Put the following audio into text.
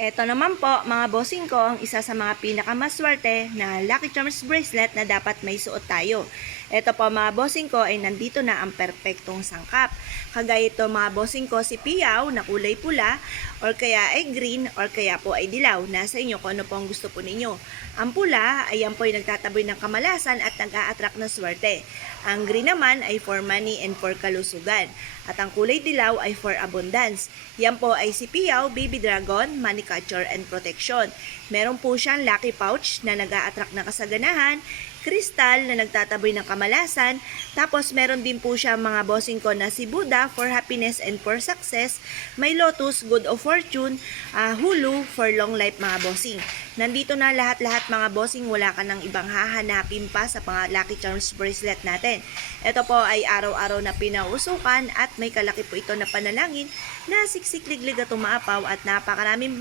Eto naman po, mga bossing ko, ang isa sa mga pinakamaswerte na Lucky Charms bracelet na dapat may suot tayo. Eto po mga bossing ko ay nandito na ang perpektong sangkap. Kagaya ito mga bossing ko si Piyaw na kulay pula or kaya ay green or kaya po ay dilaw. Nasa inyo kung ano po ang gusto po ninyo. Ang pula ay yan po ay nagtataboy ng kamalasan at nag-a-attract ng swerte. Ang green naman ay for money and for kalusugan. At ang kulay dilaw ay for abundance. Yan po ay si Piyaw, Baby Dragon, Money Catcher and Protection. Meron po siyang lucky pouch na nag-a-attract ng kasaganahan, kristal na nagtataboy ng kamalasan, tapos meron din po siya mga bossing ko na si Buddha for happiness and for success, may lotus, good of fortune, hulu for long life mga bossing. Nandito na lahat-lahat mga bossing, wala ka ng ibang hahanapin pa sa mga Lucky Charms bracelet natin. Ito po ay araw-araw na pinausukan at may kalaki po ito na panalangin na siksik-liglig at umaapaw at napakaraming